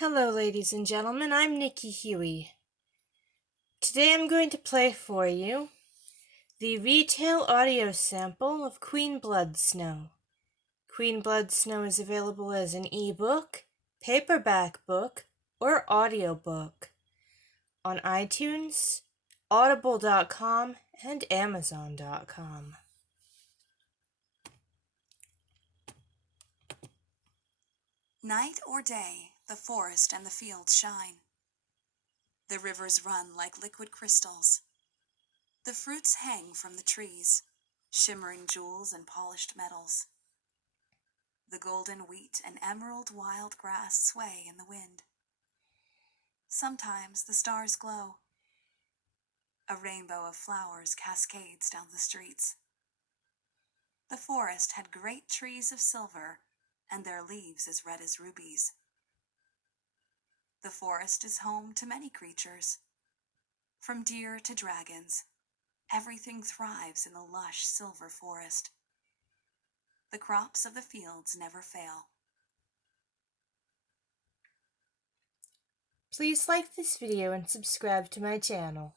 Hello, ladies and gentlemen, I'm Nikki Huey. Today I'm going to play for you the retail audio sample of Queen Blood Snow. Queen Blood Snow is available as an ebook, paperback book, or audiobook on iTunes, Audible.com, and Amazon.com. Night or day, the forest and the fields shine. The rivers run like liquid crystals. The fruits hang from the trees, shimmering jewels and polished metals. The golden wheat and emerald wild grass sway in the wind. Sometimes the stars glow. A rainbow of flowers cascades down the streets. The forest had great trees of silver, and their leaves as red as rubies. The forest is home to many creatures. From deer to dragons, everything thrives in the lush silver forest. The crops of the fields never fail. Please like this video and subscribe to my channel.